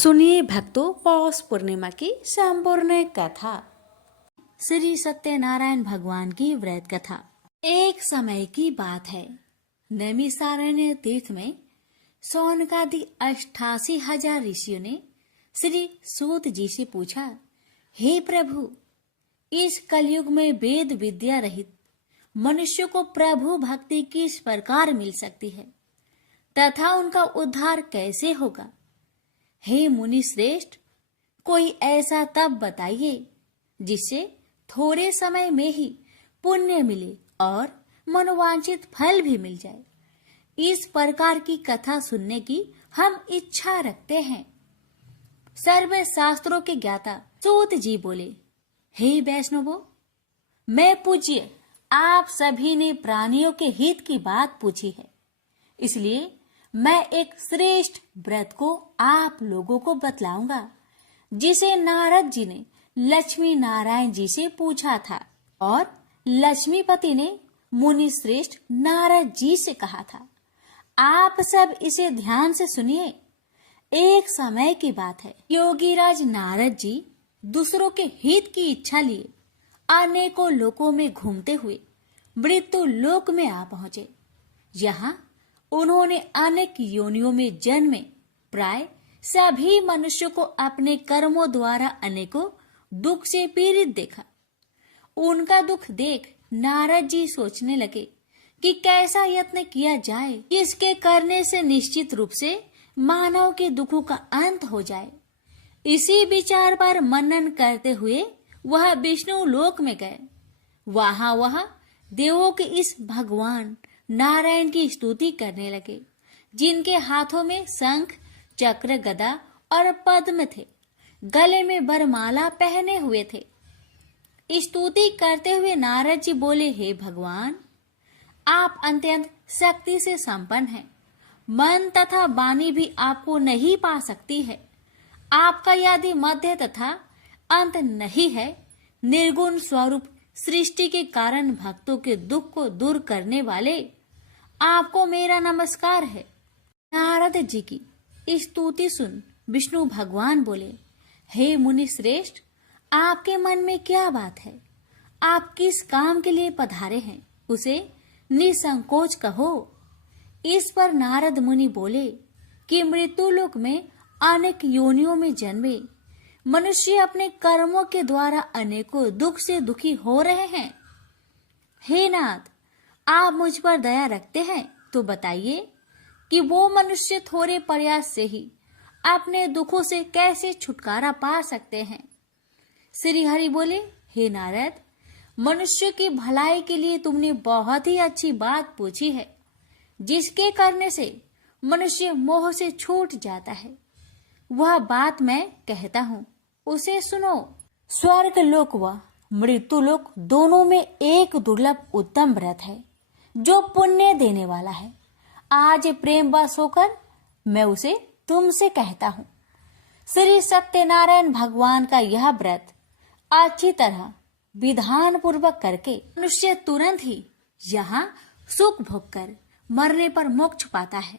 सुनिए भक्तों, पौष पूर्णिमा की संपूर्ण कथा। श्री सत्यनारायण भगवान की व्रत कथा। एक समय की बात है, नैमिषारण्य तीर्थ में शौनकादि 88,000 ऋषियों ने श्री सूत जी से पूछा, हे प्रभु, इस कलयुग में वेद विद्या रहित मनुष्य को प्रभु भक्ति किस प्रकार मिल सकती है तथा उनका उद्धार कैसे होगा? हे मुनि श्रेष्ठ, कोई ऐसा तप बताइए जिससे थोड़े समय में ही पुण्य मिले और मनोवांछित फल भी मिल जाए। इस प्रकार की कथा सुनने की हम इच्छा रखते हैं। सर्व शास्त्रों के ज्ञाता सूत जी बोले, हे वैष्णवों, मैं पूज्य आप सभी ने प्राणियों के हित की बात पूछी है, इसलिए मैं एक श्रेष्ठ व्रत को आप लोगों को बतलाऊंगा, जिसे नारद जी ने लक्ष्मी नारायण जी से पूछा था और लक्ष्मीपति ने मुनि श्रेष्ठ नारद जी से कहा था। आप सब इसे ध्यान से सुनिए। एक समय की बात है, योगीराज नारद जी दूसरों के हित की इच्छा लिए अनेकों लोकों में घूमते हुए मृत्यु लोक में आ पहुंचे। यहाँ उन्होंने अनेक योनियों में जन्मे प्राय सभी मनुष्यों को अपने कर्मों द्वारा अनेकों दुख से पीड़ित देखा। उनका दुख देख नारद जी सोचने लगे कि कैसा यत्न किया जाए इसके करने से निश्चित रूप से मानव के दुखों का अंत हो जाए। इसी विचार पर मनन करते हुए वह विष्णु लोक में गए। वह देवों के इस भगवान नारायण की स्तुति करने लगे, जिनके हाथों में शंख, चक्र, गदा और पद्म थे, गले में वरमाला पहने हुए थे। स्तुति करते हुए नारद जी बोले, हे भगवान, आप अत्यंत शक्ति से संपन्न हैं। मन तथा वाणी भी आपको नहीं पा सकती है। आपका यदि मध्य तथा अंत नहीं है, निर्गुण स्वरूप सृष्टि के कारण भक्तों के दुख को दूर करने वाले आपको मेरा नमस्कार है। नारद जी की स्तुति सुन विष्णु भगवान बोले, हे मुनि श्रेष्ठ, आपके मन में क्या बात है? आप किस काम के लिए पधारे हैं, उसे निसंकोच कहो। इस पर नारद मुनि बोले कि मृत्युलोक में अनेक योनियों में जन्मे मनुष्य अपने कर्मों के द्वारा अनेकों दुख से दुखी हो रहे हैं। हे नाथ, आप मुझ पर दया रखते हैं तो बताइए कि वो मनुष्य थोड़े प्रयास से ही अपने दुखों से कैसे छुटकारा पा सकते हैं। श्री हरि बोले, हे नारद, मनुष्य की भलाई के लिए तुमने बहुत ही अच्छी बात पूछी है, जिसके करने से मनुष्य मोह से छूट जाता है। वह बात मैं कहता हूँ, उसे सुनो। स्वर्ग लोक व मृत्यु लोक दोनों में एक दुर्लभ उत्तम व्रत है जो पुण्य देने वाला है। आज प्रेम वश होकर मैं उसे तुमसे कहता हूँ। श्री सत्यनारायण भगवान का यह व्रत अच्छी तरह विधान पूर्वक करके मनुष्य तुरंत ही यहाँ सुख भोग कर मरने पर मोक्ष पाता है।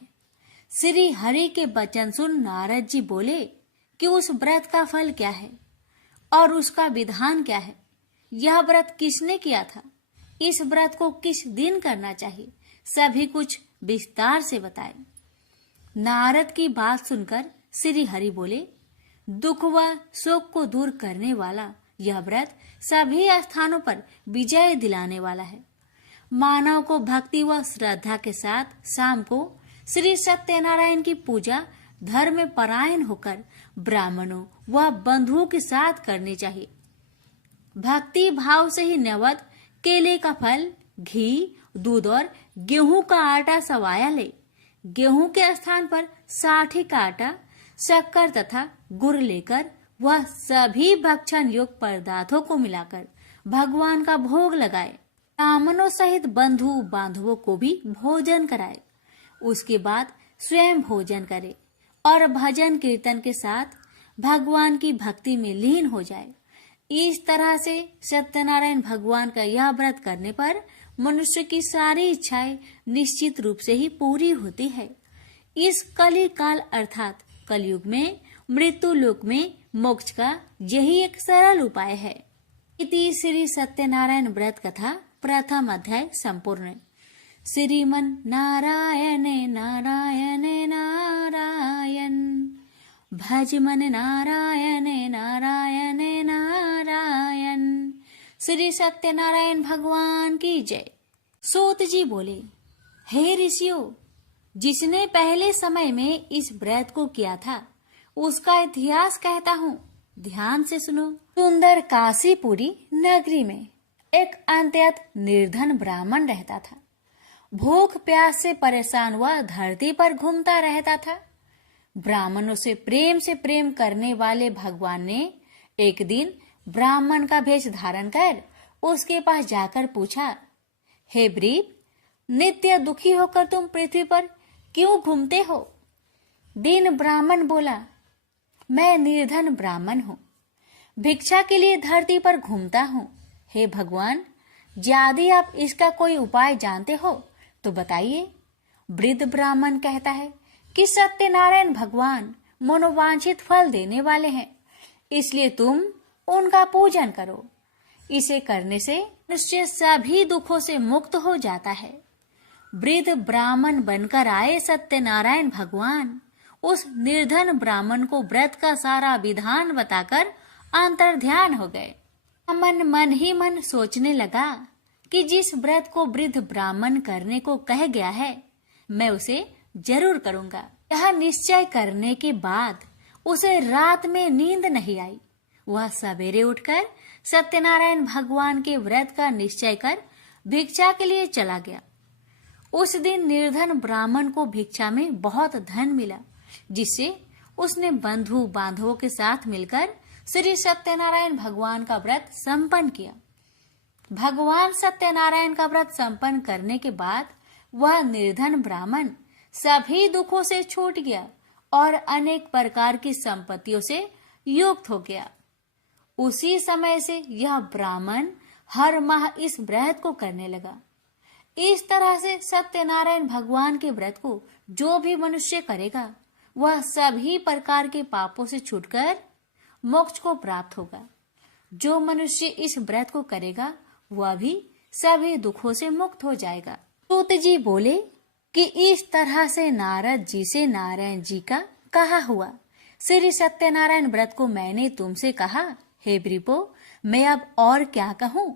श्री हरि के वचन सुन नारद जी बोले कि उस व्रत का फल क्या है और उसका विधान क्या है। यह व्रत किसने किया था, इस व्रत को किस दिन करना चाहिए, सभी कुछ विस्तार से बताए। नारद की बात सुनकर श्री हरि बोले, दुख व शोक को दूर करने वाला यह व्रत सभी स्थानों पर विजय दिलाने वाला है। मानव को भक्ति व श्रद्धा के साथ शाम को श्री सत्यनारायण की पूजा धर्म परायण होकर ब्राह्मणों व बंधुओं के साथ करनी चाहिए। भक्ति भाव से ही नैवेद्य केले का फल, घी, दूध और गेहूं का आटा सवाया ले। गेहूं के स्थान पर साठी का आटा, शक्कर तथा गुड़ लेकर वह सभी भक्षण योग्य पदार्थों को मिलाकर भगवान का भोग लगाए। ब्राह्मणों सहित बंधु बांधवों को भी भोजन कराए। उसके बाद स्वयं भोजन करे और भजन कीर्तन के साथ भगवान की भक्ति में लीन हो जाए। इस तरह से सत्यनारायण भगवान का यह व्रत करने पर मनुष्य की सारी इच्छाएं निश्चित रूप से ही पूरी होती है। इस कली काल अर्थात कलयुग में मृत्यु लोक में मोक्ष का यही एक सरल उपाय है। इति श्री सत्यनारायण व्रत कथा प्रथम अध्याय संपूर्ण। श्रीमन नारायणे नारायणे नारायण, भज मन नारायणे नारायणे नारायण। श्री सत्यनारायण भगवान की जय। सूत जी बोले, हे ऋषियों, जिसने पहले समय में इस व्रत को किया था उसका इतिहास कहता हूँ, ध्यान से सुनो। सुंदर काशीपुरी नगरी में एक अत्यंत निर्धन ब्राह्मण रहता था। भूख प्यास से परेशान हुआ धरती पर घूमता रहता था। ब्राह्मणों से प्रेम करने वाले भगवान ने एक दिन ब्राह्मण का भेष धारण कर उसके पास जाकर पूछा, हे ब्रीप, नित्य दुखी होकर तुम पृथ्वी पर क्यों घूमते हो? दीन ब्राह्मण बोला, मैं निर्धन ब्राह्मण हूँ, भिक्षा के लिए धरती पर घूमता हूँ। हे भगवान, यदि आप इसका कोई उपाय जानते हो तो बताइए। वृद्ध ब्राह्मण कहता है कि सत्यनारायण भगवान मनोवांछित फल देने वाले हैं, इसलिए तुम उनका पूजन करो। इसे करने से मनुष्य सभी दुखों से मुक्त हो जाता है। वृद्ध ब्राह्मण बनकर आए सत्यनारायण भगवान उस निर्धन ब्राह्मण को व्रत का सारा विधान बताकर अंतर्ध्यान हो गए। मन ही मन सोचने लगा कि जिस व्रत को वृद्ध ब्राह्मण करने को कह गया है, मैं उसे जरूर करूंगा। यह निश्चय करने के बाद उसे रात में नींद नहीं आई। वह सवेरे उठकर सत्यनारायण भगवान के व्रत का निश्चय कर भिक्षा के लिए चला गया। उस दिन निर्धन ब्राह्मण को भिक्षा में बहुत धन मिला, जिससे उसने बंधु बांधवों के साथ मिलकर श्री सत्यनारायण भगवान का व्रत संपन्न किया। भगवान सत्यनारायण का व्रत संपन्न करने के बाद वह निर्धन ब्राह्मण सभी दुखों से छूट गया और अनेक प्रकार की संपत्तियों से युक्त हो गया। उसी समय से यह ब्राह्मण हर माह इस व्रत को करने लगा। इस तरह से सत्यनारायण भगवान के व्रत को जो भी मनुष्य करेगा वह सभी प्रकार के पापों से छूटकर मोक्ष को प्राप्त होगा। जो मनुष्य इस व्रत को करेगा वह भी सभी दुखों से मुक्त हो जाएगा। सूत जी बोले कि इस तरह से नारद जी से नारायण जी का कहा हुआ श्री सत्यनारायण व्रत को मैंने तुमसे कहा। हे ब्रीपो, मैं अब और क्या कहूँ?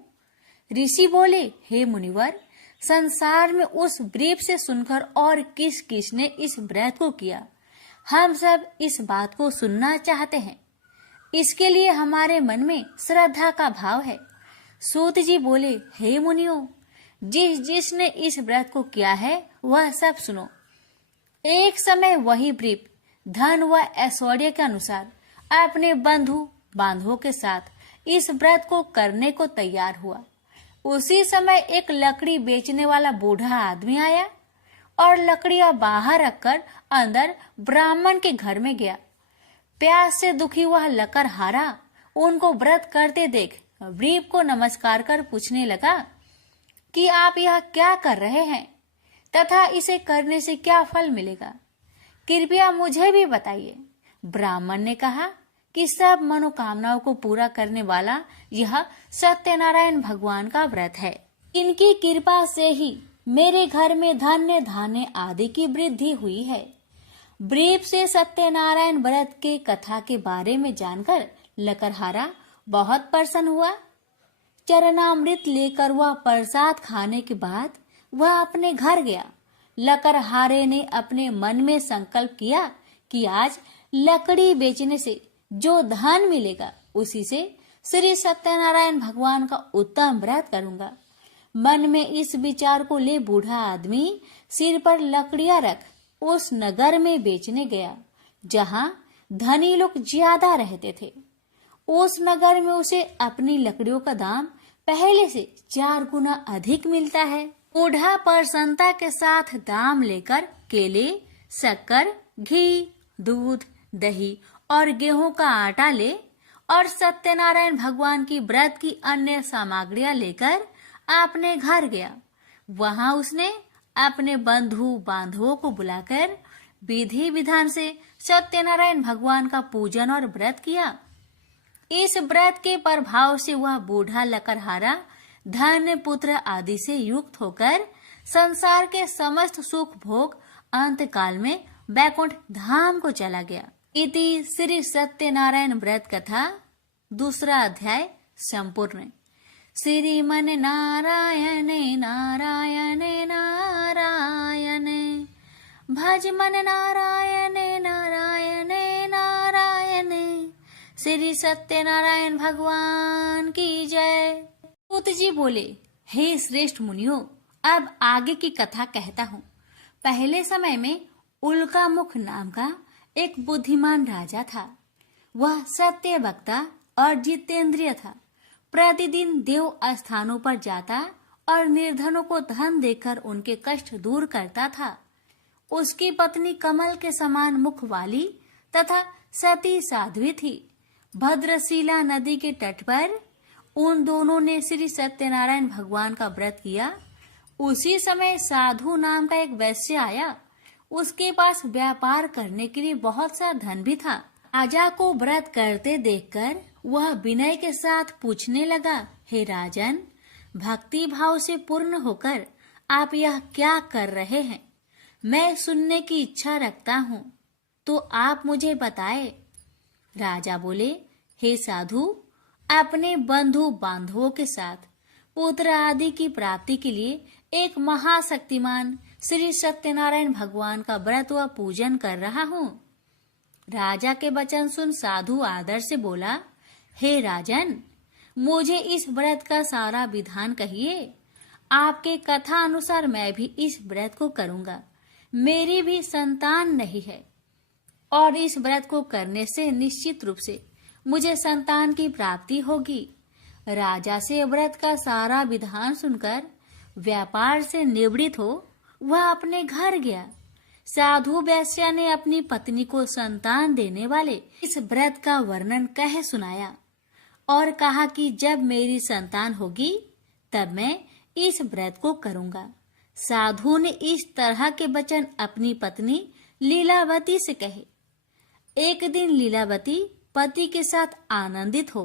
ऋषि बोले, हे मुनिवर, संसार में उस ब्रीप से सुनकर और किस किस ने इस व्रत को किया, हम सब इस बात को सुनना चाहते हैं। इसके लिए हमारे मन में श्रद्धा का भाव है। सूत जी बोले, हे मुनियों, जिसने इस व्रत को किया है वह सब सुनो। एक समय वही ब्रीप धन व ऐश्वर्य के अनुसार अपने बंधु बांधवों के साथ इस व्रत को करने को तैयार हुआ। उसी समय एक लकड़ी बेचने वाला बूढ़ा आदमी आया और लकड़ियां बाहर रखकर अंदर ब्राह्मण के घर में गया। प्यास से दुखी वह लकड़हारा उनको व्रत करते देख ब्रीप को नमस्कार कर पूछने लगा कि आप यह क्या कर रहे हैं तथा इसे करने से क्या फल मिलेगा, कृपया मुझे भी बताइए। ब्राह्मण ने कहा कि सब मनोकामनाओं को पूरा करने वाला यह सत्यनारायण भगवान का व्रत है। इनकी कृपा से ही मेरे घर में धन्य धान्य आदि की वृद्धि हुई है। ब्रीप से सत्यनारायण व्रत के कथा के बारे में जानकर लकड़हारा बहुत प्रसन्न हुआ। चरणामृत लेकर वह प्रसाद खाने के बाद वह अपने घर गया। लकड़हारे ने अपने मन में संकल्प किया कि आज लकड़ी बेचने से जो धन मिलेगा उसी से श्री सत्यनारायण भगवान का उत्तम व्रत करूंगा। मन में इस विचार को ले बूढ़ा आदमी सिर पर लकड़ियां रख उस नगर में बेचने गया जहां धनी लोग ज्यादा रहते थे। उस नगर में उसे अपनी लकड़ियों का दाम पहले से 4 गुना अधिक मिलता है। बूढ़ा प्रसन्नता के साथ दाम लेकर केले, शक्कर, घी, दूध, दही और गेहूं का आटा ले और सत्यनारायण भगवान की व्रत की अन्य सामग्रियां लेकर अपने घर गया। वहां उसने अपने बंधु बांधवों को बुलाकर विधि विधान से सत्यनारायण भगवान का पूजन और व्रत किया। इस व्रत के प्रभाव से वह बूढ़ा लकड़हारा धन पुत्र आदि से युक्त होकर संसार के समस्त सुख भोग अंत काल में बैकुंठ धाम को चला गया। इति श्री सत्यनारायण व्रत कथा दूसरा अध्याय संपूर्ण। श्रीमन नारायणे नारायणे नारायणे भज मन नारायणे नारायणे नारायणे। श्री सत्यनारायण भगवान की जय। सूत जी बोले, हे श्रेष्ठ मुनियों, अब आगे की कथा कहता हूँ। पहले समय में उल्कामुख नाम का एक बुद्धिमान राजा था। वह सत्य वक्ता और जितेंद्रिय था। प्रतिदिन देव स्थानों पर जाता और निर्धनों को धन देकर उनके कष्ट दूर करता था। उसकी पत्नी कमल के समान मुख वाली तथा सती साध्वी थी। भद्रशिला नदी के तट पर उन दोनों ने श्री सत्यनारायण भगवान का व्रत किया। उसी समय साधु नाम का एक वैश्य आया। उसके पास व्यापार करने के लिए बहुत सा धन भी था। राजा को व्रत करते देखकर वह विनय के साथ पूछने लगा, हे राजन, भक्ति भाव से पूर्ण होकर आप यह क्या कर रहे हैं? मैं सुनने की इच्छा रखता हूँ, तो आप मुझे बताए। राजा बोले, हे साधु, अपने बंधु बांधवों के साथ पुत्र आदि की प्राप्ति के लिए एक महाशक्तिमान श्री सत्यनारायण भगवान का व्रत व पूजन कर रहा हूँ। राजा के वचन सुन साधु आदर से बोला, हे राजन, मुझे इस व्रत का सारा विधान कहिए। आपके कथा अनुसार मैं भी इस व्रत को करूँगा। मेरी भी संतान नहीं है और इस व्रत को करने से निश्चित रूप से मुझे संतान की प्राप्ति होगी। राजा से व्रत का सारा विधान सुनकर व्यापार से निवृत्त हो वह अपने घर गया। साधु वैश्य ने अपनी पत्नी को संतान देने वाले इस व्रत का वर्णन कह सुनाया और कहा कि जब मेरी संतान होगी तब मैं इस व्रत को करूंगा। साधु ने इस तरह के वचन अपनी पत्नी लीलावती से कहे। एक दिन लीलावती पति के साथ आनंदित हो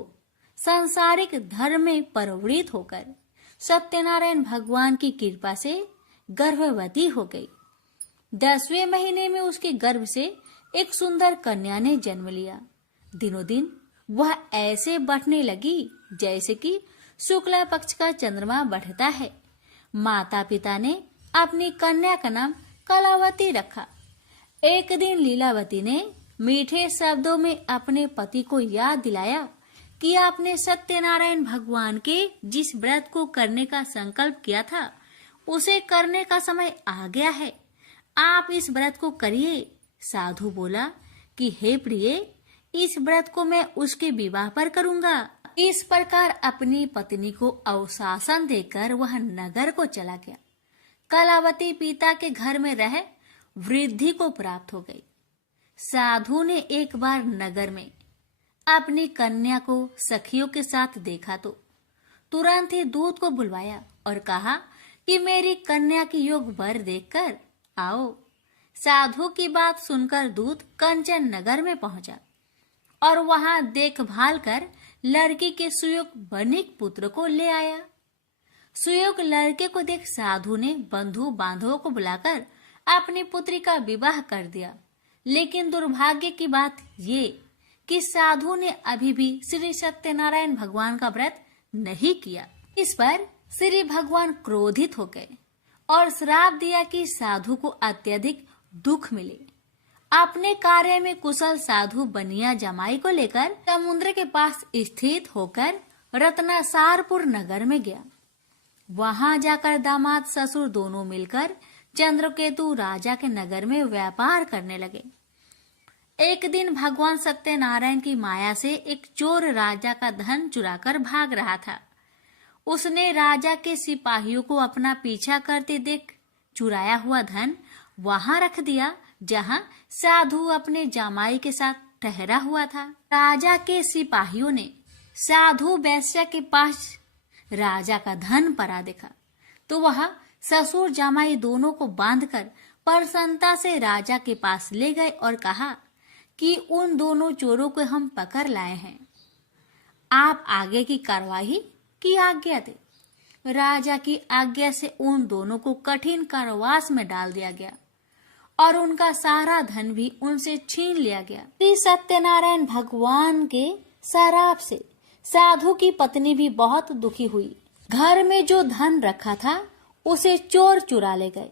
सांसारिक धर्म में प्रवृत्त होकर सत्यनारायण भगवान की कृपा से गर्भवती हो गई। 10वें महीने में उसके गर्भ से एक सुंदर कन्या ने जन्म लिया। दिनों दिन वह ऐसे बढ़ने लगी जैसे कि शुक्ला पक्ष का चंद्रमा बढ़ता है। माता पिता ने अपनी कन्या का नाम कलावती रखा। एक दिन लीलावती ने मीठे शब्दों में अपने पति को याद दिलाया कि आपने सत्यनारायण भगवान के जिस व्रत को करने का संकल्प किया था उसे करने का समय आ गया है। आप इस व्रत को करिए। साधु बोला कि हे प्रिय, इस व्रत को मैं उसके विवाह पर करूंगा। इस प्रकार अपनी पत्नी को अवशासन देकर वह नगर को चला गया। कलावती पिता के घर में रह वृद्धि को प्राप्त हो गई। साधु ने एक बार नगर में अपनी कन्या को सखियों के साथ देखा तो तुरंत ही दूत को बुलवाया और कहा कि मेरी कन्या की योग वर देखकर आओ। साधु की बात सुनकर दूत कंचन नगर में पहुंचा और वहां देखभाल कर लड़की के सुयोग बनिक पुत्र को ले आया। सुयोग लड़के को देख साधु ने बंधु बांधवों को बुलाकर अपनी पुत्री का विवाह कर दिया। लेकिन दुर्भाग्य की बात ये कि साधु ने अभी भी श्री सत्यनारायण भगवान का व्रत नहीं किया। इस पर श्री भगवान क्रोधित हो गए और श्राप दिया कि साधु को अत्यधिक दुख मिले। अपने कार्य में कुशल साधु बनिया जमाई को लेकर समुद्र के पास स्थित होकर रत्नासारपुर नगर में गया। वहां जाकर दामाद ससुर दोनों मिलकर चंद्रकेतु राजा के नगर में व्यापार करने लगे। एक दिन भगवान सत्यनारायण की माया से एक चोर राजा का धन चुराकर भाग रहा था। उसने राजा के सिपाहियों को अपना पीछा करते देख चुराया हुआ धन वहां रख दिया जहां साधु अपने जमाई के साथ ठहरा हुआ था। राजा के सिपाहियों ने साधु वैश्य के पास राजा का धन पड़ा देखा तो वह ससुर जमाई दोनों को बांधकर प्रसन्नता से राजा के पास ले गए और कहा कि उन दोनों चोरों को हम पकड़ लाए हैं, आप आगे की कार्यवाही की आज्ञा दे। राजा की आज्ञा से उन दोनों को कठिन कारावास में डाल दिया गया और उनका सारा धन भी उनसे छीन लिया गया। श्री सत्यनारायण भगवान के शराप से साधु की पत्नी भी बहुत दुखी हुई। घर में जो धन रखा था उसे चोर चुरा ले गए।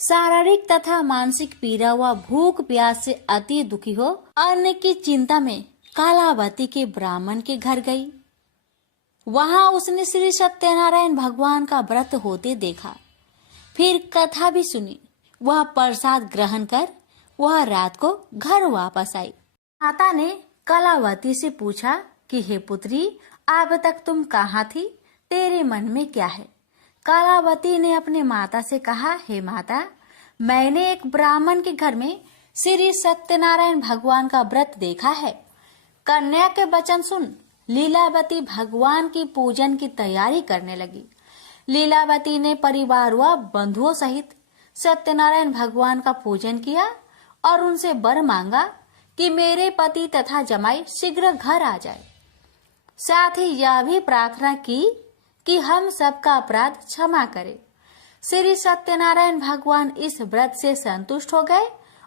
शारीरिक तथा मानसिक पीड़ा व भूख प्यास से अति दुखी हो अन्न की चिंता में कालावती के ब्राह्मण के घर गई। वहां उसने श्री सत्यनारायण भगवान का व्रत होते देखा, फिर कथा भी सुनी। वह प्रसाद ग्रहण कर वह रात को घर वापस आई। माता ने कलावती से पूछा कि हे पुत्री, अब तक तुम कहाँ थी, तेरे मन में क्या है? कलावती ने अपने माता से कहा, हे माता, मैंने एक ब्राह्मण के घर में श्री सत्यनारायण भगवान का व्रत देखा है। कन्या के वचन सुन लीलावती भगवान की पूजन की तैयारी करने लगी। लीलावती ने परिवार व बंधुओं सहित सत्यनारायण भगवान का पूजन किया और उनसे वर मांगा कि मेरे पति तथा जमाई शीघ्र घर आ जाए। साथ ही यह भी प्रार्थना की कि हम सबका अपराध क्षमा करे। श्री सत्यनारायण भगवान इस व्रत से संतुष्ट हो गए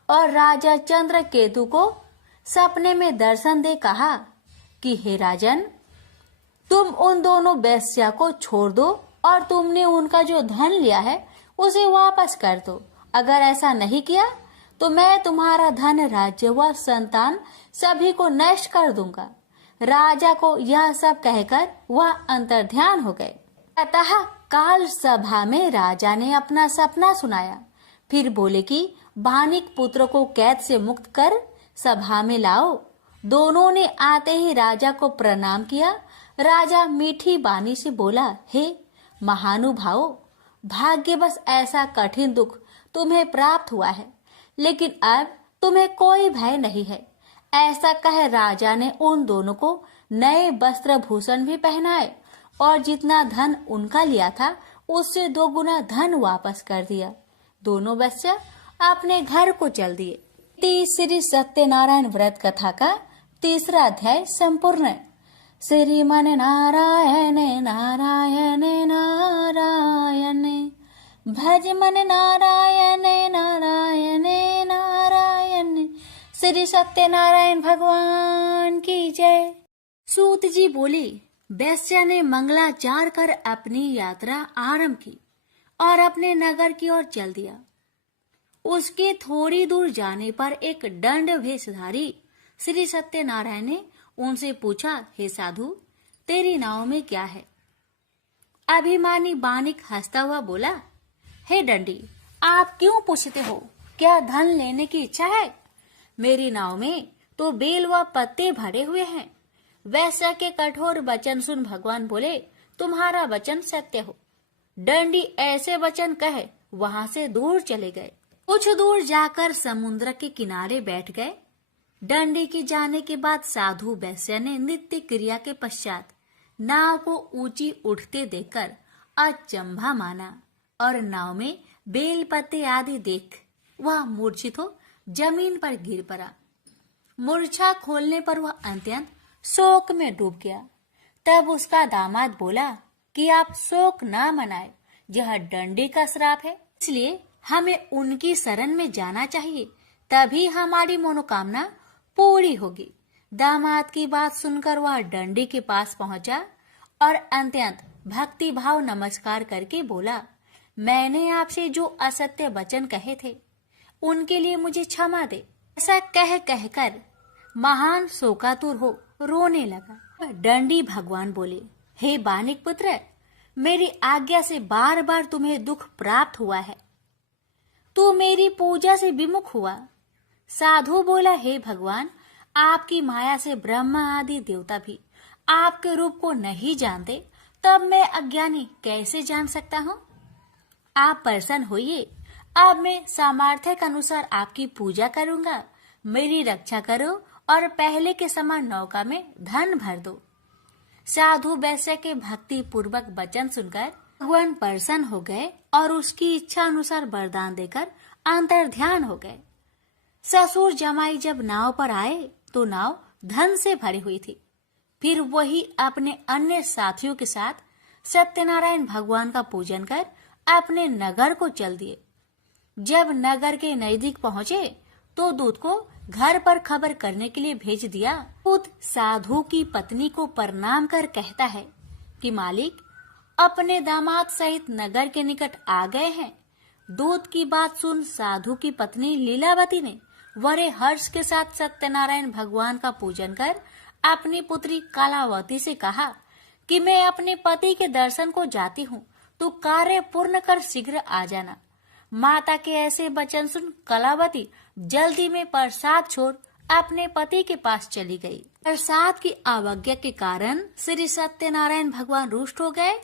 और राजा चंद्रकेतु को सपने में दर्शन दे कहा कि हे राजन, तुम उन दोनों वेश्या को छोड़ दो और तुमने उनका जो धन लिया है उसे वापस कर दो। अगर ऐसा नहीं किया तो मैं तुम्हारा धन, राज्य व संतान सभी को नष्ट कर दूंगा। राजा को यह सब कहकर वह अंतर्ध्यान हो गए। अतः काल सभा में राजा ने अपना सपना सुनाया। फिर बोले कि बानिक पुत्र को कैद से मुक्त कर सभा में लाओ। दोनों ने आते ही राजा को प्रणाम किया। राजा मीठी बानी से बोला, हे महानुभावों, भाग्यवश ऐसा कठिन दुख तुम्हें प्राप्त हुआ है, लेकिन अब तुम्हें कोई भय नहीं है। ऐसा कह राजा ने उन दोनों को नए वस्त्र भूषण भी पहनाए और जितना धन उनका लिया था उससे 2 गुना धन वापस कर दिया। दोनों वेश्या अपने घर को चल दिए। श्री सत्यनारायण व्रत कथा का 3रा अध्याय संपूर्ण। श्रीमन नारायण नारायण नारायण, भज मन नारायण नारायण नारायण। श्री सत्यनारायण भगवान की जय। सूत जी बोले, वेश्या ने मंगलाचार कर अपनी यात्रा आरंभ की और अपने नगर की ओर चल दिया। उसके थोड़ी दूर जाने पर एक दंड वेशधारी श्री सत्यनारायण ने उनसे पूछा, हे साधु, तेरी नाव में क्या है? अभिमानी बानिक हंसता हुआ बोला, हे दंडी, आप क्यों पूछते हो? क्या धन लेने की इच्छा है? मेरी नाव में तो बेल व पत्ते भरे हुए हैं। वैश्या के कठोर वचन सुन भगवान बोले, तुम्हारा वचन सत्य हो। दंडी ऐसे वचन कहे वहां से दूर चले गए। कुछ दूर जाकर समुद्र के किनारे बैठ गए। दंडी के जाने के बाद साधु वैश्या ने नित्य क्रिया के पश्चात नाव को ऊंची उठते देखकर अचंभा माना और नाव में बेल पत्ते आदि देख वह मूर्छित हो जमीन पर गिर पड़ा। मूर्छा खोलने पर वह अत्यंत शोक में डूब गया। तब उसका दामाद बोला कि आप शोक ना मनाए, यह दंडी का श्राप है, इसलिए हमें उनकी शरण में जाना चाहिए, तभी हमारी मनोकामना पूरी होगी। दामाद की बात सुनकर वह दंडी के पास पहुंचा और अत्यंत भक्ति भाव नमस्कार करके बोला, मैंने आपसे जो असत्य वचन कहे थे उनके लिए मुझे क्षमा दे। ऐसा कह कहकर महान शोकातुर हो रोने लगा। दंडी भगवान बोले, हे बानिक पुत्र, मेरी आज्ञा से बार बार तुम्हें दुख प्राप्त हुआ है, तू मेरी पूजा से विमुख हुआ। साधु बोला, हे भगवान, आपकी माया से ब्रह्मा आदि देवता भी आपके रूप को नहीं जानते, तब मैं अज्ञानी कैसे जान सकता हूँ? आप प्रसन्न होइए, अब मैं सामर्थ्य के अनुसार आपकी पूजा करूंगा। मेरी रक्षा करो और पहले के समान नौका में धन भर दो। साधु वैश्य के भक्ति पूर्वक वचन सुनकर भगवान प्रसन्न हो गए और उसकी इच्छा अनुसार वरदान देकर अंतर्ध्यान हो गए। ससुर जमाई जब नाव पर आए तो नाव धन से भरी हुई थी। फिर वही अपने अन्य साथियों के साथ सत्यनारायण भगवान का पूजन कर अपने नगर को चल दिए। जब नगर के नजदीक पहुंचे तो दूत को घर पर खबर करने के लिए भेज दिया। दूत साधु की पत्नी को प्रणाम कर कहता है कि मालिक अपने दामाद सहित नगर के निकट आ गए हैं। दूत की बात सुन साधु की पत्नी लीलावती ने बड़े हर्ष के साथ सत्यनारायण भगवान का पूजन कर अपनी पुत्री कलावती से कहा कि मैं अपने पति के दर्शन को जाती हूँ, तो कार्य पूर्ण कर शीघ्र आ जाना। माता के ऐसे वचन सुन कलावती जल्दी में प्रसाद छोड़ अपने पति के पास चली गई। प्रसाद की अवज्ञा के कारण श्री सत्यनारायण भगवान रुष्ट हो गए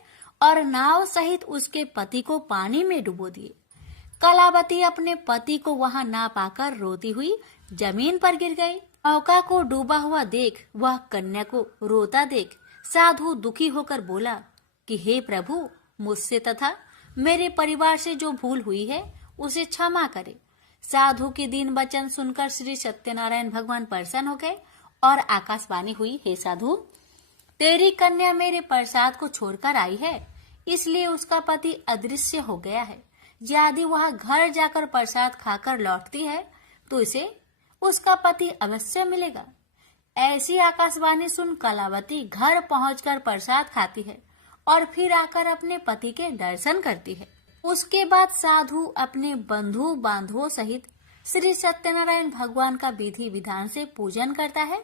और नाव सहित उसके पति को पानी में डुबो दिए। कलावती अपने पति को वहां ना पाकर रोती हुई जमीन पर गिर गई। नौका को डूबा हुआ देख वह कन्या को रोता देख साधु दुखी होकर बोला कि हे प्रभु, मुझसे तथा मेरे परिवार से जो भूल हुई है उसे क्षमा करे। साधु के दीन वचन सुनकर श्री सत्यनारायण भगवान प्रसन्न हो गए और आकाशवाणी हुई, हे साधु, तेरी कन्या मेरे प्रसाद को छोड़कर आई है, इसलिए उसका पति अदृश्य हो गया है। यदि वह घर जाकर प्रसाद खाकर लौटती है तो इसे उसका पति अवश्य मिलेगा। ऐसी आकाशवाणी सुन कलावती घर पहुंचकर प्रसाद खाती है और फिर आकर अपने पति के दर्शन करती है। उसके बाद साधु अपने बंधु बांधवों सहित श्री सत्यनारायण भगवान का विधि विधान से पूजन करता है।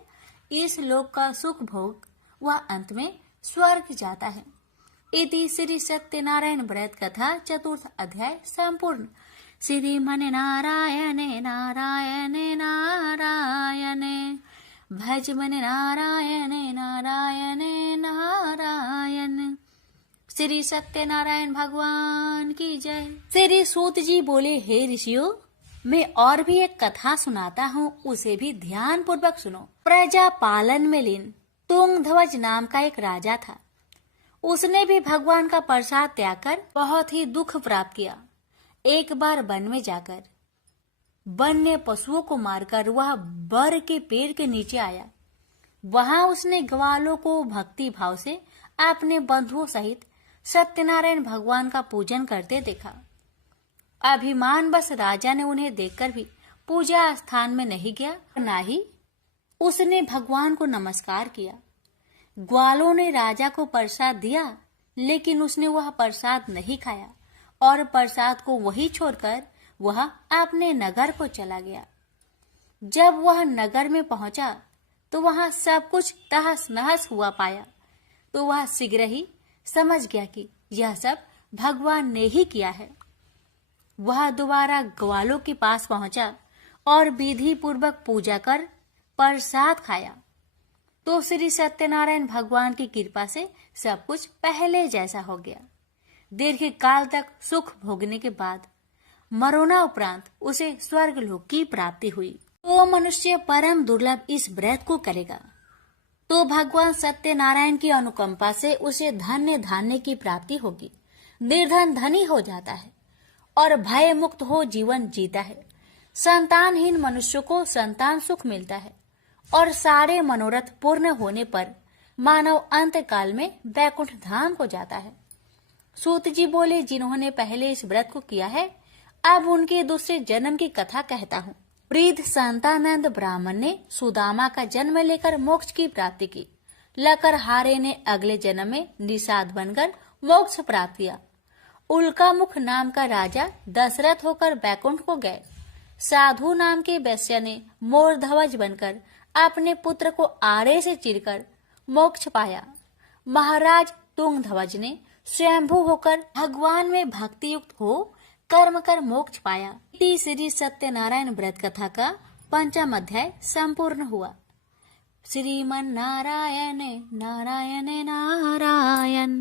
इस लोक का सुख भोग वह अंत में स्वर्ग जाता है। इति श्री सत्यनारायण व्रत कथा चतुर्थ अध्याय संपूर्ण। श्रीमन नारायणे नारायणे नारायणे भज मन नारायणे नारायणे नारायण। श्री सत्यनारायण भगवान की जय। श्री सूत जी बोले, हे ऋषियों, मैं और भी एक कथा सुनाता हूँ, उसे भी ध्यान पूर्वक सुनो। प्रजा पालन में लीन तुंगध्वज नाम का एक राजा था। उसने भी भगवान का प्रसाद त्याग कर बहुत ही दुख प्राप्त किया। एक बार वन में जाकर वन्य पशुओं को मारकर वह बर के पेड़ के नीचे आया। वहां उसने ग्वालों को भक्ति भाव से अपने बंधुओं सहित सत्यनारायण भगवान का पूजन करते देखा। अभिमान बस राजा ने उन्हें देखकर भी पूजा स्थान में नहीं गया, न ही उसने भगवान को नमस्कार किया। ग्वालों ने राजा को प्रसाद दिया, लेकिन उसने वह प्रसाद नहीं खाया और प्रसाद को वही छोड़कर वह अपने नगर को चला गया। जब वह नगर में पहुंचा तो वहां सब कुछ तहस नहस हुआ पाया, तो वह शीघ्र ही समझ गया कि यह सब भगवान ने ही किया है। वह दोबारा ग्वालों के पास पहुंचा और विधि पूर्वक पूजा कर प्रसाद खाया, तो श्री सत्यनारायण भगवान की कृपा से सब कुछ पहले जैसा हो गया। दीर्घ काल तक सुख भोगने के बाद मरोना उपरांत उसे स्वर्ग लोक की प्राप्ति हुई। तो मनुष्य परम दुर्लभ इस व्रत को करेगा तो भगवान सत्यनारायण की अनुकंपा से उसे धन्य धान्य की प्राप्ति होगी। निर्धन धनी हो जाता है और भय मुक्त हो जीवन जीता है। संतानहीन मनुष्य को संतान सुख मिलता है और सारे मनोरथ पूर्ण होने पर मानव अंत काल में वैकुंठ धाम को जाता है। सूत जी बोले, जिन्होंने पहले इस व्रत को किया है, अब उनके दूसरे जन्म की कथा कहता हूँ। वृद्ध संतानंद ब्राह्मण ने सुदामा का जन्म लेकर मोक्ष की प्राप्ति की। लकरहारे ने अगले जन्म में निषाद बनकर मोक्ष प्राप्त किया। उल्कामुख नाम का राजा दशरथ होकर वैकुंठ को गए। साधु नाम के वैश्य ने मोरध्वज बनकर अपने पुत्र को आरे से चीरकर मोक्ष पाया। महाराज तुंगध्वज ने स्वयंभू होकर भगवान में भक्ति युक्त हो कर्म कर मोक्ष पाया। श्री सत्यनारायण व्रत कथा का 5वां अध्याय संपूर्ण हुआ। श्रीमन नारायण नारायण नारायण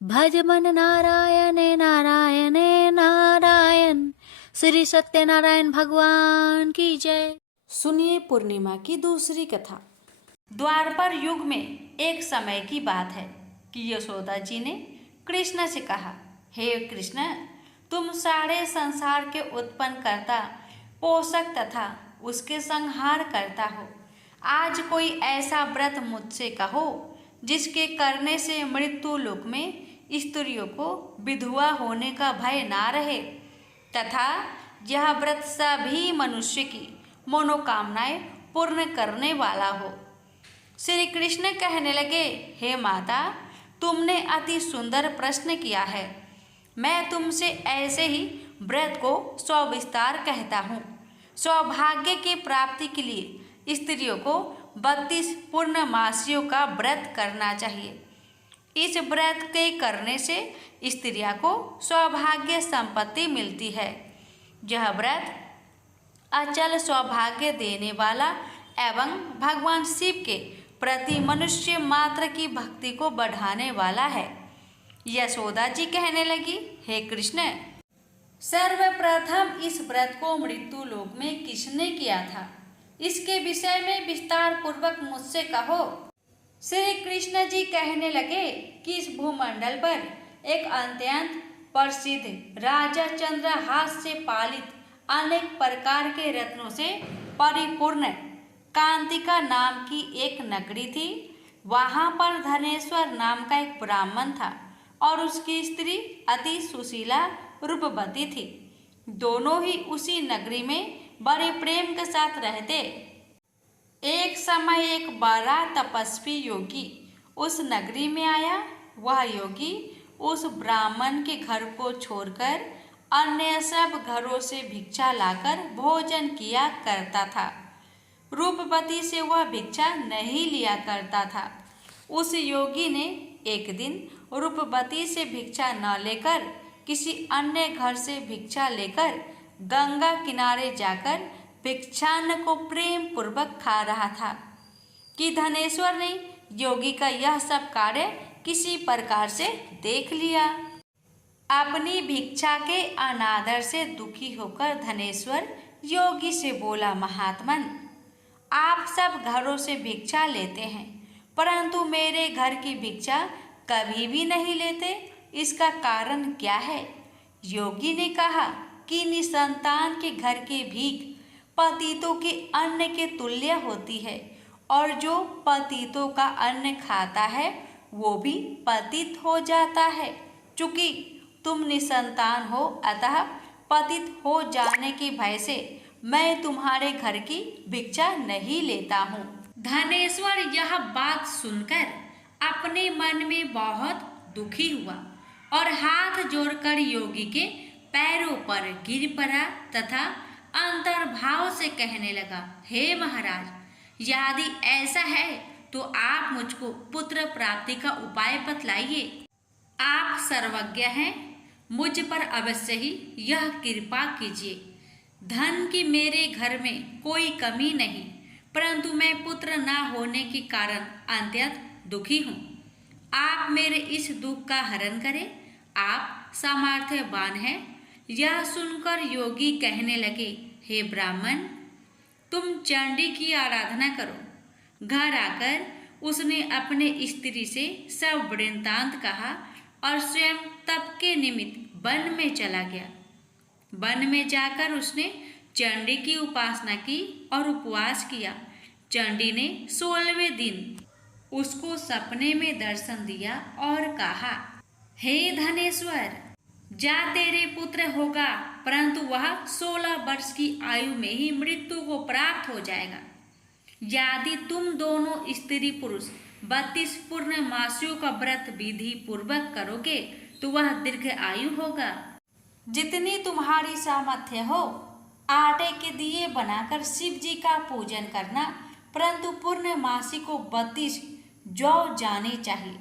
भज मन नारायण नारायण नारायण। श्री सत्यनारायण भगवान की जय। सुनिए पूर्णिमा की दूसरी कथा। द्वापर युग में एक समय की बात है कि यशोदा जी ने कृष्ण से कहा, हे कृष्ण, तुम सारे संसार के उत्पन्न करता, पोषक तथा उसके संहार करता हो। आज कोई ऐसा व्रत मुझसे कहो जिसके करने से मृत्यु लोक में स्त्रियों को विधवा होने का भय ना रहे तथा यह व्रत सभी मनुष्य की मनोकामनाएं पूर्ण करने वाला हो। श्री कृष्ण कहने लगे, हे माता, तुमने अति सुंदर प्रश्न किया है। मैं तुमसे ऐसे ही व्रत को सविस्तार कहता हूँ। सौभाग्य की प्राप्ति के लिए स्त्रियों को 32 पूर्णमासियों का व्रत करना चाहिए। इस व्रत के करने से स्त्रियों को सौभाग्य संपत्ति मिलती है। यह व्रत अचल सौभाग्य देने वाला एवं भगवान शिव के प्रति मनुष्य मात्र की भक्ति को बढ़ाने वाला है। यशोदा जी कहने लगी, हे कृष्ण, सर्वप्रथम इस व्रत को मृत्यु लोक में किसने किया था? इसके विषय में विस्तार पूर्वक मुझसे कहो। श्री कृष्ण जी कहने लगे कि इस भूमंडल पर एक अत्यंत प्रसिद्ध राजा चंद्रहास से पालित अनेक प्रकार के रत्नों से परिपूर्ण कांतिका नाम की एक नगरी थी। वहां पर धनेश्वर नाम का एक ब्राह्मण था और उसकी स्त्री अति सुशीला रूपवती थी। दोनों ही उसी नगरी में बड़े प्रेम के साथ रहते। एक समय एक बड़ा तपस्वी योगी उस नगरी में आया। वह योगी उस ब्राह्मण के घर को छोड़कर अन्य सब घरों से भिक्षा लाकर भोजन किया करता था। रूपवती से वह भिक्षा नहीं लिया करता था। उस योगी ने एक दिन रूपवती से भिक्षा न लेकर किसी अन्य घर से भिक्षा लेकर गंगा किनारे जाकर भिक्षान्न को प्रेम पूर्वक खा रहा था कि धनेश्वर ने योगी का यह सब कार्य किसी प्रकार से देख लिया। अपनी भिक्षा के अनादर से दुखी होकर धनेश्वर योगी से बोला, महात्मन, आप सब घरों से भिक्षा लेते हैं परंतु मेरे घर की भिक्षा कभी भी नहीं लेते, इसका कारण क्या है? योगी ने कहा कि निसंतान के घर की भीख पतितों के अन्न के तुल्य होती है और जो पतितों का अन्न खाता है वो भी पतित हो जाता है। चूंकि तुम निसंतान हो अतः पतित हो जाने के भय से मैं तुम्हारे घर की भिक्षा नहीं लेता हूँ। धनेश्वर यह बात सुनकर अपने मन में बहुत दुखी हुआ और हाथ जोड़कर योगी के पैरों पर गिर पड़ा तथा अंतर्भाव से कहने लगा, हे महाराज, यदि ऐसा है तो आप मुझको पुत्र प्राप्ति का उपाय बतलाइए। आप सर्वज्ञ हैं, मुझ पर अवश्य ही यह कृपा कीजिए। धन की मेरे घर में कोई कमी नहीं परंतु मैं पुत्र न होने के कारण अत्यंत दुखी हूँ। आप मेरे इस दुख का हरण करें, आप सामर्थ्यवान हैं। यह सुनकर योगी कहने लगे, हे ब्राह्मण, तुम चंडी की आराधना करो। घर आकर उसने अपने स्त्री से सब वृत्तांत कहा और स्वयं तप के निमित्त वन में चला गया। वन में जाकर उसने चंडी की उपासना की और उपवास किया। चंडी ने 16वें दिन उसको सपने में दर्शन दिया और कहा, हे धनेश्वर, जा तेरे पुत्र होगा परंतु वह 16 वर्ष की आयु में ही मृत्यु को प्राप्त हो जाएगा। यदि तुम दोनों स्त्री पुरुष 32 पूर्णमासियों का व्रत विधि पूर्वक करोगे तो वह दीर्घ आयु होगा। जितनी तुम्हारी सामर्थ्य हो आटे के दिए बनाकर शिव जी का पूजन करना, परंतु पूर्णमासी को 32 जौ जाने चाहिए।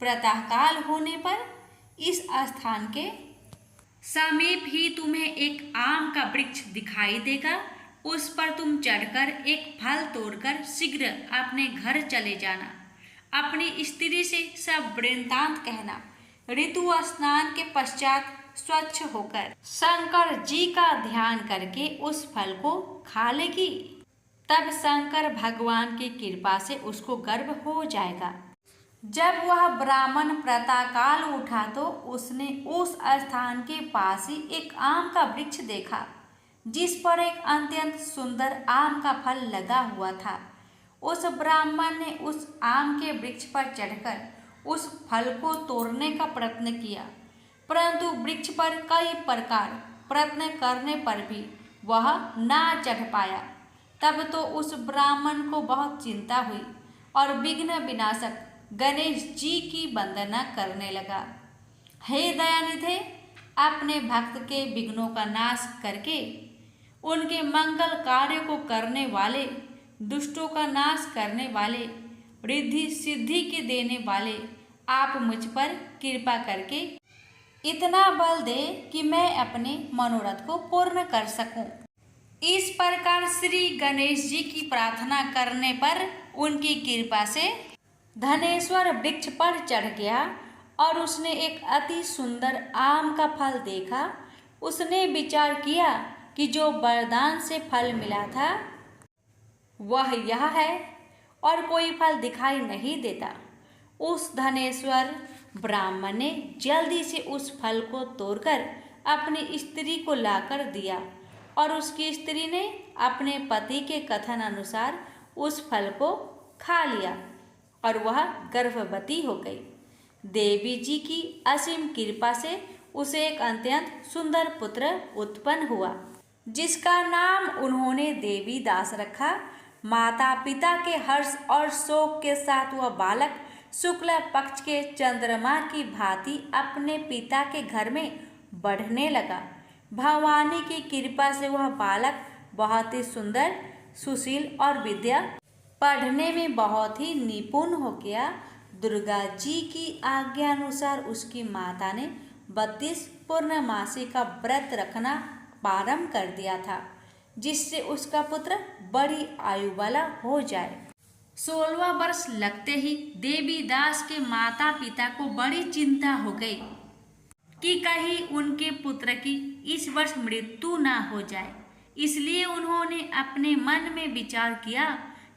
प्रातःकाल होने पर इस स्थान के समीप ही तुम्हें एक आम का वृक्ष दिखाई देगा। उस पर तुम चढ़कर एक फल तोड़कर शीघ्र अपने घर चले जाना। अपनी स्त्री से सब वृत्तांत कहना। ऋतु स्नान के पश्चात स्वच्छ होकर शंकर जी का ध्यान करके उस फल को खा लेगी। तब शंकर भगवान की कृपा से उसको गर्भ हो जाएगा। जब वह ब्राह्मण प्रातःकाल उठा तो उसने उस स्थान के पास ही एक आम का वृक्ष देखा, जिस पर एक अत्यंत सुंदर आम का फल लगा हुआ था। उस ब्राह्मण ने उस आम के वृक्ष पर चढ़कर उस फल को तोड़ने का प्रयत्न किया, परंतु वृक्ष पर कई प्रकार प्रयत्न करने पर भी वह ना चढ़ पाया। तब तो उस ब्राह्मण को बहुत चिंता हुई और विघ्न विनाशक गणेश जी की वंदना करने लगा। हे दयानिधे, अपने भक्त के विघ्नों का नाश करके उनके मंगल कार्य को करने वाले, दुष्टों का नाश करने वाले, रिद्धि सिद्धि के देने वाले, आप मुझ पर कृपा करके इतना बल दे कि मैं अपने मनोरथ को पूर्ण कर सकूं। इस प्रकार श्री गणेश जी की प्रार्थना करने पर उनकी कृपा से धनेश्वर वृक्ष पर चढ़ गया और उसने एक अति सुंदर आम का फल देखा। उसने विचार किया कि जो वरदान से फल मिला था वह यह है और कोई फल दिखाई नहीं देता। उस धनेश्वर ब्राह्मण ने जल्दी से उस फल को तोड़कर अपनी स्त्री को लाकर दिया और उसकी स्त्री ने अपने पति के कथन अनुसार उस फल को खा लिया और वह गर्भवती हो गई। देवी जी की असीम कृपा से उसे एक अत्यंत सुंदर पुत्र उत्पन्न हुआ, जिसका नाम उन्होंने देवी दास रखा। माता पिता के हर्ष और शोक के साथ वह बालक शुक्ल पक्ष के चंद्रमा की भांति अपने पिता के घर में बढ़ने लगा। भवानी की कृपा से वह बालक बहुत ही सुंदर, सुशील और विद्या पढ़ने में बहुत ही निपुण हो गया। दुर्गा जी की आज्ञा अनुसार उसकी माता ने 32 पूर्णमासी का व्रत रखना प्रारंभ कर दिया था, जिससे उसका पुत्र बड़ी आयु वाला हो जाए। 16वां वर्ष लगते ही देवी दास के माता पिता को बड़ी चिंता हो गई कि कहीं उनके पुत्र की इस वर्ष मृत्यु ना हो जाए। इसलिए उन्होंने अपने मन में विचार किया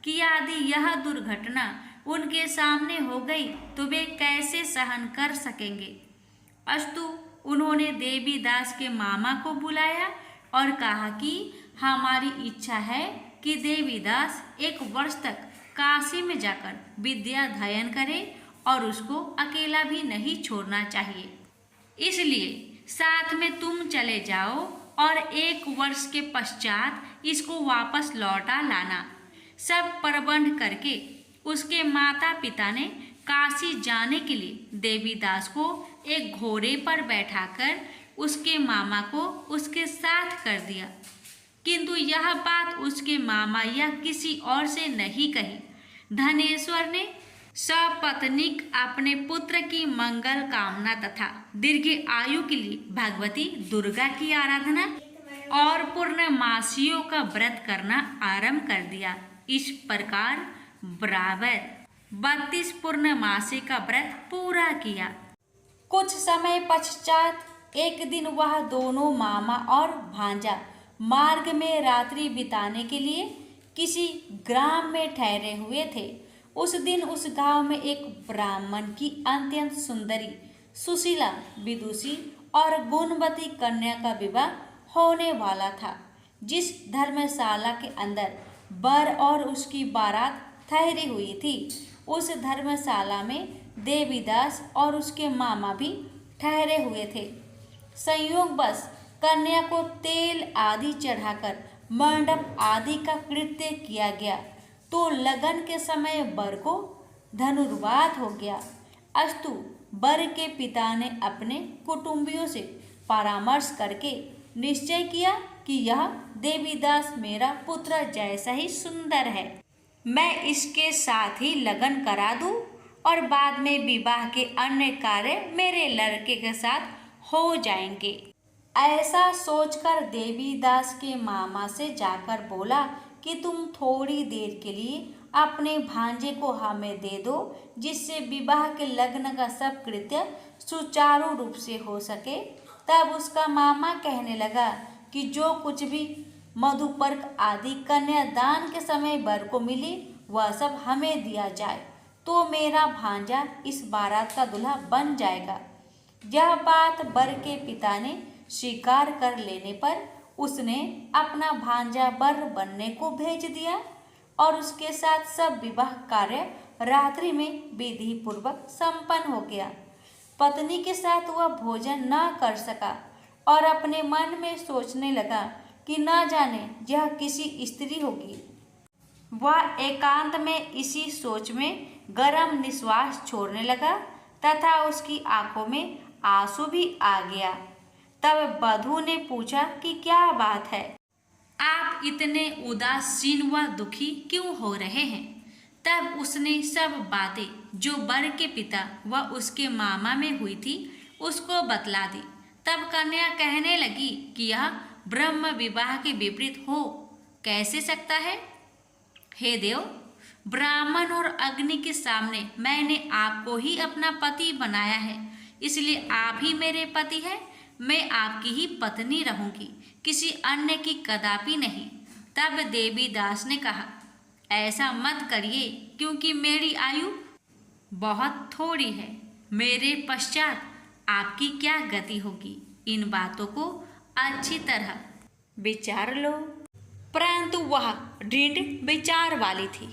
कि यदि यह दुर्घटना उनके सामने हो गई तो वे कैसे सहन कर सकेंगे। अस्तु उन्होंने देवी दास के मामा को बुलाया और कहा कि हमारी इच्छा है कि देवी दास 1 वर्ष तक काशी में जाकर विद्या अध्ययन करे और उसको अकेला भी नहीं छोड़ना चाहिए। इसलिए साथ में तुम चले जाओ और 1 वर्ष के पश्चात इसको वापस लौटा लाना। सब प्रबंध करके उसके माता पिता ने काशी जाने के लिए देवी दास को एक घोड़े पर बैठाकर उसके मामा को उसके साथ कर दिया, किंतु यह बात उसके मामा या किसी और से नहीं कही। धनेश्वर ने सपत्नीक अपने पुत्र की मंगल कामना तथा दीर्घ आयु के लिए भगवती दुर्गा की आराधना और पूर्णमासियों का व्रत करना आरंभ कर दिया। इस प्रकार बराबर 32 पूर्णमासी का व्रत पूरा किया। कुछ समय पश्चात एक दिन वह दोनों मामा और भांजा मार्ग में रात्रि बिताने के लिए किसी ग्राम में ठहरे हुए थे। उस दिन उस गांव में एक ब्राह्मण की अत्यंत सुंदरी, सुशीला, विदुषी और गुणवती कन्या का विवाह होने वाला था। जिस धर्मशाला के अंदर वर और उसकी बारात ठहरी हुई थी, उस धर्मशाला में देवीदास और उसके मामा भी ठहरे हुए थे। संयोगवश कन्या को तेल आदि चढ़ाकर मंडप आदि का कृत्य किया गया तो लगन के समय वर को धनुर्वात हो गया। अस्तु वर के पिता ने अपने कुटुंबियों से परामर्श करके निश्चय किया कि यह देवीदास मेरा पुत्र जैसा ही सुंदर है, मैं इसके साथ ही लगन करा दूं और बाद में विवाह के अन्य कार्य मेरे लड़के के साथ हो जाएंगे। ऐसा सोचकर देवीदास के मामा से जाकर बोला कि तुम थोड़ी देर के लिए अपने भांजे को हमें दे दो, जिससे विवाह के लग्न का सब कृत्य सुचारू रूप से हो सके। तब उसका मामा कहने लगा कि जो कुछ भी मधुपर्क आदि कन्यादान के समय वर को मिली वह सब हमें दिया जाए। तो मेरा भांजा इस बारात का दूल्हा बन जाएगा। यह बात वर के पिता ने स्वीकार कर लेने पर उसने अपना भांजा वर बनने को भेज दिया और उसके साथ सब विवाह कार्य रात्रि में विधि पूर्वक संपन्न हो गया। पत्नी के साथ वह भोजन न कर सका और अपने मन में सोचने लगा कि न जाने यह किसी स्त्री होगी। वह एकांत में इसी सोच में गर्म निश्वास छोड़ने लगा तथा उसकी आंखों में आंसू भी आ गया। तब वधू ने पूछा कि क्या बात है, आप इतने उदासीन व दुखी क्यों हो रहे हैं। तब उसने सब बातें जो वर के पिता व उसके मामा में हुई थी उसको बतला दी। तब कन्या कहने लगी कि यह ब्रह्म विवाह के विपरीत हो कैसे सकता है। हे देव, ब्राह्मण और अग्नि के सामने मैंने आपको ही अपना पति बनाया है, इसलिए आप ही मेरे पति हैं। मैं आपकी ही पत्नी रहूंगी, किसी अन्य की कदापि नहीं। तब देवी दास ने कहा, ऐसा मत करिए, क्योंकि मेरी आयु बहुत थोड़ी है। मेरे पश्चात आपकी क्या गति होगी, इन बातों को अच्छी तरह विचार लो। परंतु वह दृढ़ विचार वाली थी।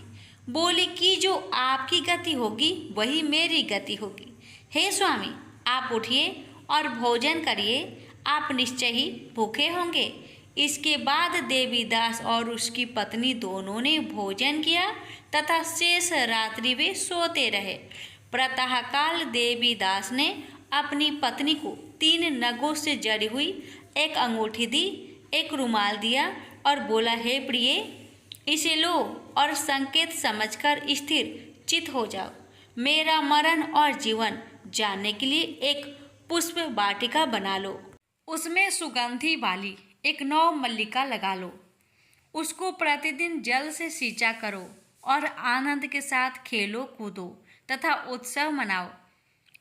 बोली कि जो आपकी गति होगी वही मेरी गति होगी। हे स्वामी, आप उठिए और भोजन करिए, आप निश्चय ही भूखे होंगे। इसके बाद देवीदास और उसकी पत्नी दोनों ने भोजन किया तथा शेष रात्रि वे सोते रहे। प्रातःकाल देवीदास ने अपनी पत्नी को 3 नगों से जड़ी हुई एक अंगूठी दी, एक रुमाल दिया और बोला, हे प्रिय, इसे लो और संकेत समझकर स्थिर चित हो जाओ। मेरा मरण और जीवन जानने के लिए एक पुष्प वाटिका बना लो, उसमें सुगंधी वाली एक नौ मल्लिका लगा लो, उसको प्रतिदिन जल से सींचा करो और आनंद के साथ खेलो कूदो तथा उत्सव मनाओ।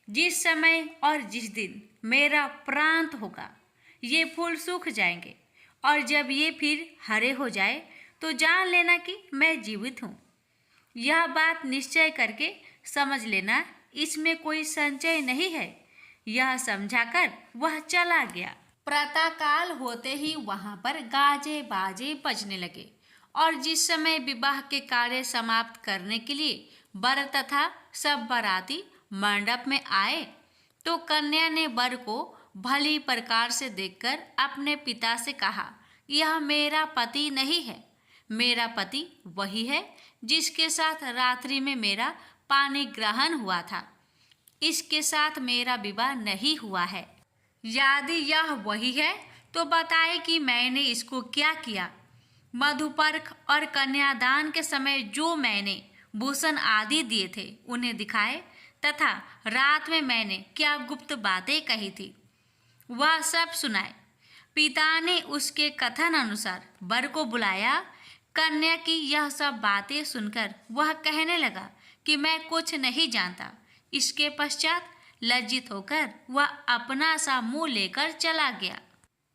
जिस समय और जिस दिन मेरा प्रांत होगा ये फूल सूख जाएंगे और जब ये फिर हरे हो जाए तो जान लेना कि मैं जीवित हूँ। यह बात निश्चय करके समझ लेना, इसमें कोई संचय नहीं है। यह समझाकर वह चला गया। प्रातःकाल होते ही वहां पर गाजे बाजे बजने लगे और जिस समय विवाह के कार्य समाप्त करने के लिए वर तथा सब बाराती मंडप में आए तो कन्या ने वर को भली प्रकार से देखकर अपने पिता से कहा, यह मेरा पति नहीं है। मेरा पति वही है जिसके साथ रात्रि में मेरा पानी ग्रहण हुआ था। इसके साथ मेरा विवाह नहीं हुआ है। यदि यह वही है तो बताए कि मैंने इसको क्या किया। मधुपर्क और कन्यादान के समय जो मैंने भूषण आदि दिए थे उन्हें दिखाए तथा रात में मैंने क्या गुप्त बातें कही थी वह सब सुनाए। पिता ने उसके कथन अनुसार वर को बुलाया। कन्या की यह सब बातें सुनकर वह कहने लगा कि मैं कुछ नहीं जानता। इसके पश्चात लज्जित होकर वह अपना सा मुंह लेकर चला गया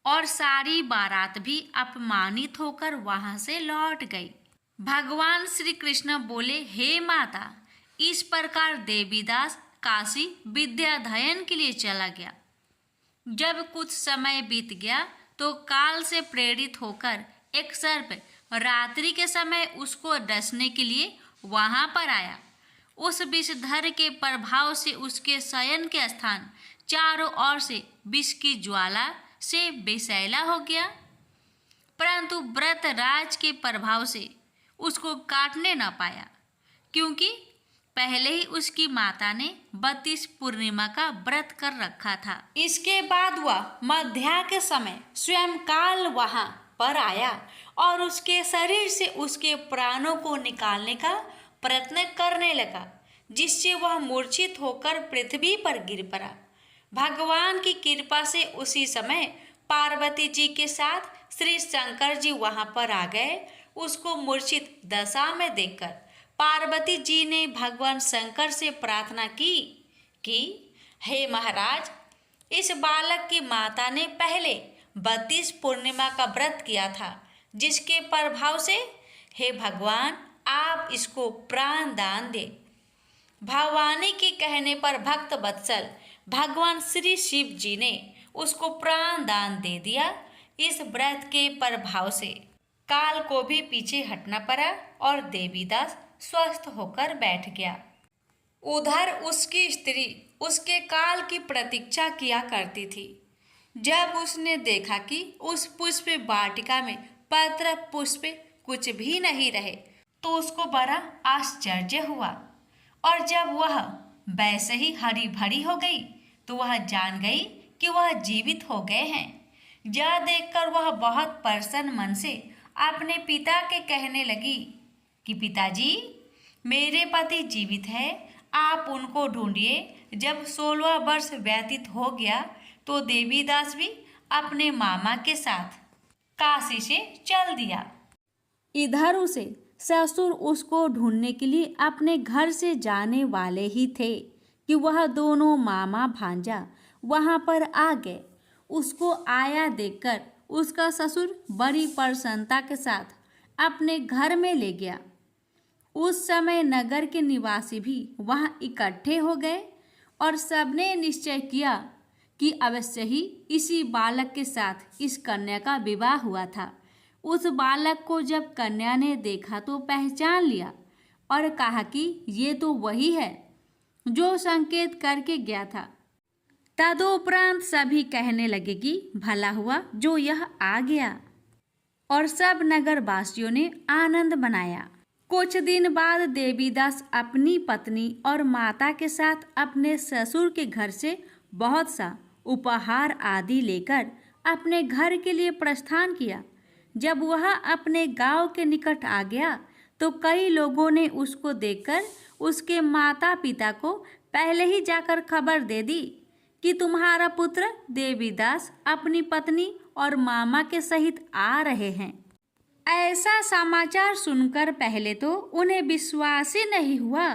और सारी बारात भी अपमानित होकर वहां से लौट गई। भगवान श्री कृष्ण बोले, हे माता, इस प्रकार देवीदास काशी विद्याध्ययन के लिए चला गया। जब कुछ समय बीत गया तो काल से प्रेरित होकर एक सर्प रात्रि के समय उसको डसने के लिए वहां पर आया। उस विषधर के प्रभाव से उसके शयन के स्थान चारों ओर से विष की ज्वाला से बेसैला हो गया, परंतु व्रतराज के प्रभाव से उसको काटने न पाया, क्योंकि पहले ही उसकी माता ने 32 पूर्णिमा का व्रत कर रखा था। इसके बाद वह मध्या के समय स्वयं काल वहां पर आया और उसके शरीर से उसके प्राणों को निकालने का प्रयत्न करने लगा, जिससे वह मूर्छित होकर पृथ्वी पर गिर पड़ा। भगवान की कृपा से उसी समय पार्वती जी के साथ श्री शंकर जी वहां पर आ गए। उसको मूर्छित दशा में देखकर पार्वती जी ने भगवान शंकर से प्रार्थना की कि हे महाराज, इस बालक की माता ने पहले 32 पूर्णिमा का व्रत किया था, जिसके प्रभाव से हे भगवान आप इसको प्राण दान दे। भवानी के कहने पर भक्त वत्सल भगवान श्री शिव जी ने उसको प्राण दान दे दिया। इस व्रत के प्रभाव से काल को भी पीछे हटना पड़ा और देवीदास स्वस्थ होकर बैठ गया। उधर उसकी स्त्री उसके काल की प्रतीक्षा किया करती थी। जब उसने देखा कि उस पुष्प वाटिका में पत्र पुष्प कुछ भी नहीं रहे तो उसको बड़ा आश्चर्य हुआ, और जब वह वैसे ही हरी भरी हो गई तो वह जान गई कि वह जीवित हो गए हैं। यह देखकर वह बहुत प्रसन्न मन से अपने पिता के कहने लगी कि पिताजी, मेरे पति जीवित है, आप उनको ढूंढिए। जब 16वां वर्ष व्यतीत हो गया तो देवीदास भी अपने मामा के साथ काशी से चल दिया। इधर उसे ससुर उसको ढूंढने के लिए अपने घर से जाने वाले ही थे कि वह दोनों मामा भांजा वहां पर आ गए। उसको आया देखकर उसका ससुर बड़ी प्रसन्नता के साथ अपने घर में ले गया। उस समय नगर के निवासी भी वहां इकट्ठे हो गए और सबने निश्चय किया कि अवश्य ही इसी बालक के साथ इस कन्या का विवाह हुआ था। उस बालक को जब कन्या ने देखा तो पहचान लिया और कहा कि ये तो वही है जो संकेत करके गया था। तदुपरांत सभी कहने लगे कि भला हुआ जो यह आ गया, और सब नगरवासियों ने आनंद मनाया। कुछ दिन बाद देवीदास अपनी पत्नी और माता के साथ अपने ससुर के घर से बहुत सा उपहार आदि लेकर अपने घर के लिए प्रस्थान किया। जब वह अपने गांव के निकट आ गया तो कई लोगों ने उसको देखकर उसके माता पिता को पहले ही जाकर खबर दे दी कि तुम्हारा पुत्र देवीदास अपनी पत्नी और मामा के सहित आ रहे हैं। ऐसा समाचार सुनकर पहले तो उन्हें विश्वास ही नहीं हुआ,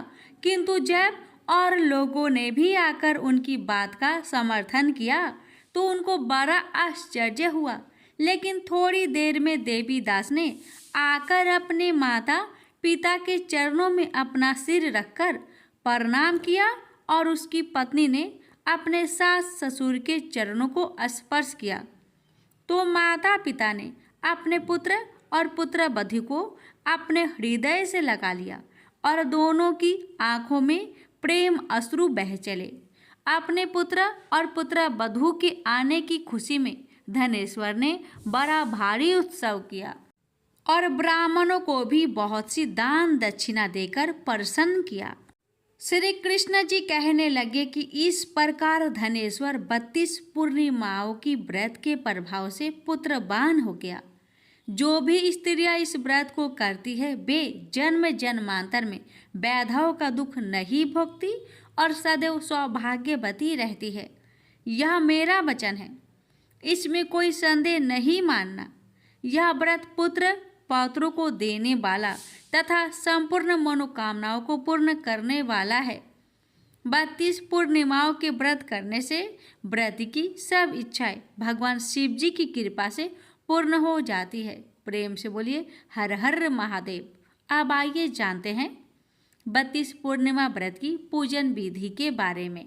किंतु जब और लोगों ने भी आकर उनकी बात का समर्थन किया तो उनको बड़ा आश्चर्य हुआ। लेकिन थोड़ी देर में देवीदास ने आकर अपने माता पिता के चरणों में अपना सिर रखकर प्रणाम किया और उसकी पत्नी ने अपने सास ससुर के चरणों को स्पर्श किया तो माता पिता ने अपने पुत्र और पुत्र वधू को अपने हृदय से लगा लिया और दोनों की आंखों में प्रेम अश्रु बह चले। अपने पुत्र और पुत्र वधू के आने की खुशी में धनेश्वर ने बड़ा भारी उत्सव किया और ब्राह्मणों को भी बहुत सी दान दक्षिणा देकर प्रसन्न किया। श्री कृष्ण जी कहने लगे कि इस प्रकार धनेश्वर 32 पूर्णिमाओं की व्रत के प्रभाव से पुत्रवान हो गया। जो भी स्त्रियां इस व्रत को करती है वे जन्म जन्मांतर में वैधव का दुख नहीं भोगती और सदैव सौभाग्यवती रहती है। यह मेरा वचन है, इसमें कोई संदेह नहीं मानना। यह व्रत पुत्र पौत्रों को देने वाला तथा संपूर्ण मनोकामनाओं को पूर्ण करने वाला है। 32 पूर्णिमाओं के व्रत करने से व्रत की सब इच्छाएं भगवान शिव जी की कृपा से पूर्ण हो जाती है। प्रेम से बोलिए हर हर महादेव। अब आइए जानते हैं 32 पूर्णिमा व्रत की पूजन विधि के बारे में।